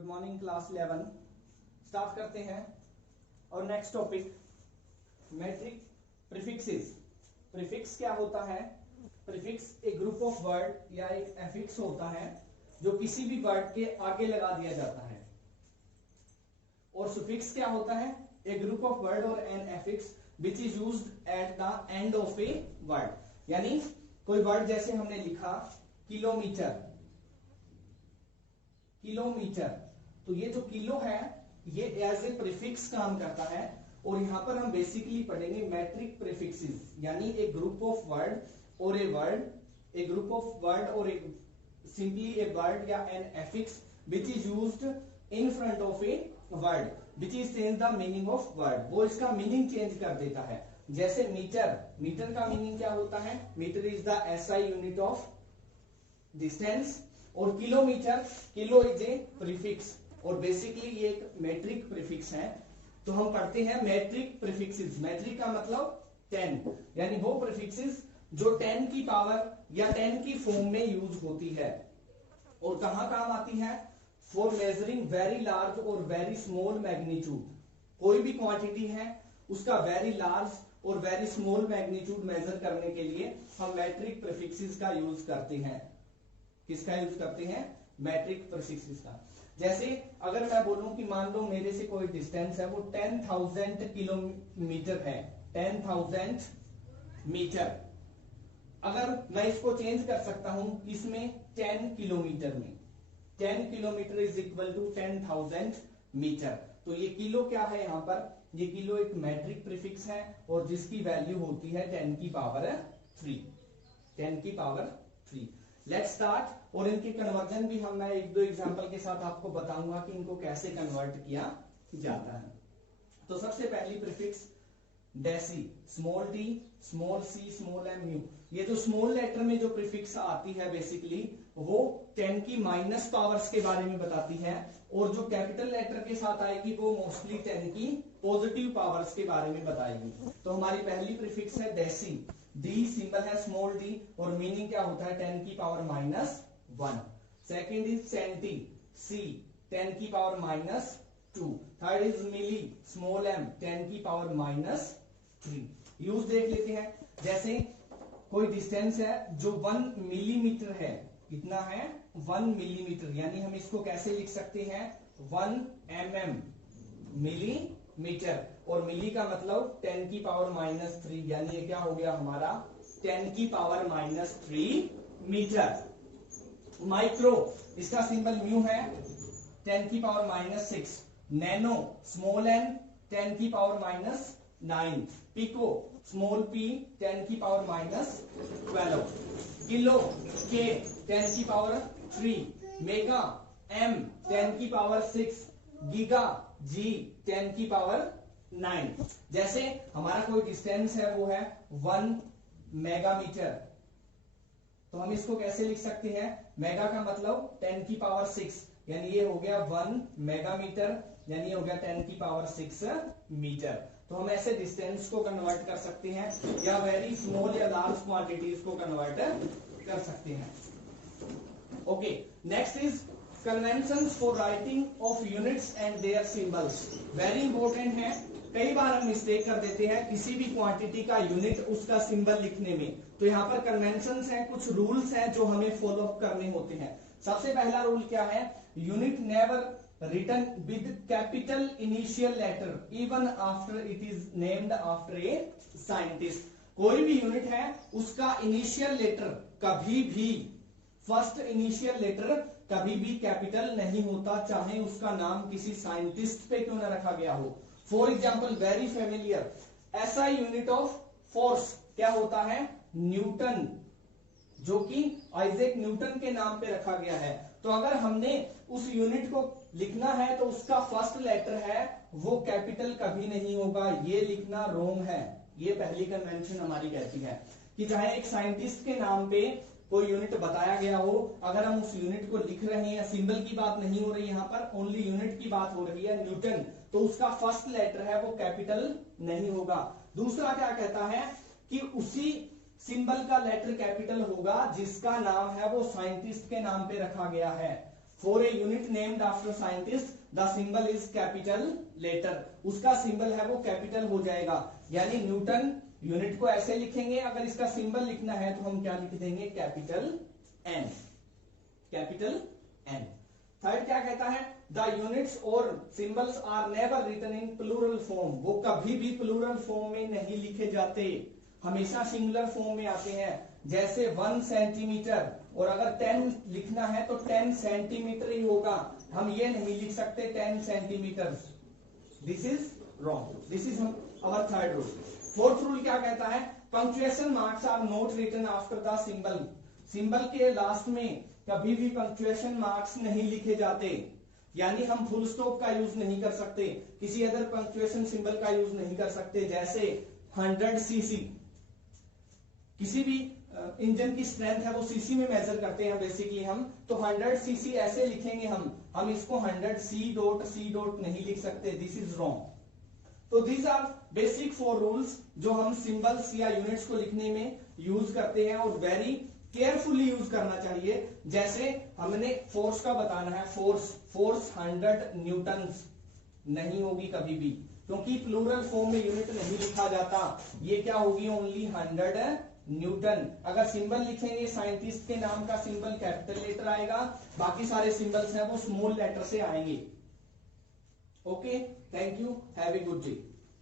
Good morning class 11 start करते हैं। और next topic metric prefixes. Prefix क्या होता है? प्रीफिक्स एक ग्रुप ऑफ वर्ड या एक एफिक्स होता है जो किसी भी वर्ड के आगे लगा दिया जाता है। और सुफिक्स क्या होता है? ए ग्रुप ऑफ वर्ड और an affix which is used at the end of a word. यानी कोई वर्ड जैसे हमने लिखा किलोमीटर, किलोमीटर, तो ये जो किलो है ये एज ए प्रीफिक्स काम करता है। और यहां पर हम बेसिकली पढ़ेंगे मैट्रिक प्रीफिक्सेस, यानी एक ग्रुप ऑफ वर्ड और a word, a group of word और एक सिंपली ए वर्ड या an affix which is used in front of a word which is change the meaning of word. वो इसका meaning change कर देता है। जैसे मीटर, मीटर का मीनिंग क्या होता है? Metre is the SI unit of distance. और kilometre, kilo is a prefix और बेसिकली ये एक मैट्रिक प्रीफिक्स है। तो हम पढ़ते हैं मैट्रिक प्रीफिक्सेस। मैट्रिक का मतलब 10, यानी वो प्रीफिक्सेस जो 10 की पावर या 10 की फॉर्म में यूज होती है। और कहां काम आती है? फॉर मेजरिंग वेरी लार्ज और वेरी स्मॉल मैग्नीट्यूड। कोई भी क्वांटिटी है उसका वेरी लार्ज और वेरी स्मॉल मैग्नीट्यूड मेजर करने के लिए हम मैट्रिक प्रीफिक्सेस का यूज करते हैं। किसका यूज करते हैं? मैट्रिक प्रीफिक्सेस का। जैसे अगर मैं बोलूं कि मान लो मेरे से कोई डिस्टेंस है वो 10,000 किलोमीटर है, 10,000 मीटर। अगर मैं इसको चेंज कर सकता हूं इसमें 10 किलोमीटर में, 10 kilometre is equal to 10,000 metre. तो ये किलो क्या है? यहां पर ये किलो एक मैट्रिक प्रीफिक्स है और जिसकी वैल्यू होती है 10 की पावर 3, 10 की पावर 3। Let's start. और इनके कन्वर्जन भी मैं एक दो एग्जांपल के साथ आपको बताऊंगा कि इनको कैसे कन्वर्ट किया जाता है। तो सबसे पहली prefix deci, small d, small c, small m, mu. ये जो स्मॉल लेटर में जो प्रीफिक्स आती है बेसिकली वो 10 की माइनस पावर्स के बारे में बताती है। और जो कैपिटल लेटर के साथ आएगी वो मोस्टली 10 की पॉजिटिव पावर्स के बारे में बताएगी। तो हमारी पहली प्रीफिक्स है डेसी। डी सिंबल है स्मॉल डी और मीनिंग क्या होता है? 10 की power -1। Second is centi, C 10 की power -2। Third is milli, small M 10 की पावर -3। यूज देख लेते हैं। जैसे कोई डिस्टेंस है जो 1 मिलीमीटर है, कितना है? 1 मिलीमीटर, यानी हम इसको कैसे लिख सकते हैं? 1 mm, मिलीमीटर। और मिली का मतलब 10 की पावर -3, यानी ये क्या हो गया हमारा? 10 की पावर -3 मीटर। माइक्रो, इसका सिंबल म्यू है, 10 की पावर -6। नैनो, स्मॉल एन 10 की पावर -9। पिको, स्मॉल पी 10 की पावर -12। किलो, के 10 की पावर 3। मेगा, एम 10 की पावर 6। गीगा, जी 10 की पावर 9। जैसे हमारा कोई डिस्टेंस है वो है 1 मेगामीटर, तो हम इसको कैसे लिख सकते हैं? मेगा का मतलब 10 की पावर 6, यानी ये हो गया 1 मेगामीटर, यानी ये हो गया 10 की पावर 6 मीटर। तो हम ऐसे डिस्टेंस को कन्वर्ट कर सकते हैं या वेरी स्मॉल या लार्ज क्वांटिटीज को कन्वर्ट कर सकते हैं। Okay, next is conventions for writing of units and their symbols. Very important है। कई बार हम मिस्टेक कर देते हैं किसी भी क्वांटिटी का यूनिट उसका सिंबल लिखने में। तो यहाँ पर कन्वेंशंस हैं, कुछ रूल्स हैं जो हमें फॉलो करने होते हैं। सबसे पहला रूल क्या है? Unit never written with capital initial letter even after it is named after a scientist. कोई भी यूनिट है उसका इनिशियल लेटर कभी भी, फर्स्ट इनिशियल लेटर कभी भी कैपिटल नहीं होता, चाहे उसका नाम किसी साइंटिस्ट पे क्यों न रखा गया हो। For example very familiar, SI unit of force क्या होता है? न्यूटन, जो कि आइजैक न्यूटन के नाम पे रखा गया है। तो अगर हमने उस यूनिट को लिखना है तो उसका फर्स्ट लेटर है वो कैपिटल कभी नहीं होगा, ये लिखना रॉन्ग है। ये पहली कन्वेंशन हमारी कहती है कि चाहे एक साइंटिस्ट के नाम पे कोई यूनिट बताया गया हो, अगर हम उस यूनिट को लिख रहे हैं, सिंबल की बात नहीं हो रही यहाँ पर, ओनली यूनिट की बात हो रही है, न्यूटन, तो उसका फर्स्ट लेटर है वो कैपिटल नहीं होगा। दूसरा क्या कहता है कि उसी सिंबल का लेटर कैपिटल होगा जिसका नाम है वो साइंटिस्ट के नाम पे रखा गया है। For a unit named after scientist the symbol is capital letter, उसका सिंबल है वो कैपिटल हो जाएगा। यानी न्यूटन यूनिट को ऐसे लिखेंगे, अगर इसका सिंबल लिखना है तो हम क्या लिख देंगे, capital N, capital N. Third क्या कहता है, द यूनिट्स और symbols are never written in plural form, वो कभी भी प्लूरल फॉर्म में नहीं लिखे जाते, हमेशा सिंगुलर फॉर्म में आते हैं। जैसे 1 सेंटीमीटर, और अगर 10 लिखना है तो 10 सेंटीमीटर ही होगा, हम ये नहीं लिख सकते 10 centimetre. This is wrong, this is our third rule. Fourth rule क्या कहता है, punctuation marks are not written after the symbol, symbol के लास्ट में कभी भी पंक्चुएशन मार्क्स नहीं लिखे जाते, यानी हम फुल स्टॉप का यूज नहीं कर सकते, किसी अदर पंक्चुएशन सिंबल का यूज नहीं कर सकते। जैसे 100 सीसी, किसी भी इंजन की स्ट्रेंथ है वो सीसी में मेजर करते हैं बेसिकली हम, तो 100 सीसी ऐसे लिखेंगे हम इसको 100 सी डॉट नहीं लिख सकते, दिस इज रॉन्ग। तो दीज आर बेसिक 4 रूल्स जो हम सिंबल्स या यूनिट्स को लिखने में यूज करते हैं, और वेरी केयरफुली यूज करना चाहिए। जैसे हमने फोर्स का बताना है, फोर्स 100 न्यूटन नहीं होगी कभी भी, क्योंकि प्लूरल फॉर्म में यूनिट नहीं लिखा जाता, ये क्या होगी, ओनली 100 न्यूटन। अगर सिंबल लिखेंगे साइंटिस्ट के नाम का सिंबल कैपिटल लेटर आएगा, बाकी सारे सिंबल्स हैं वो स्मॉल लेटर से आएंगे। Okay, thank you, have a good day.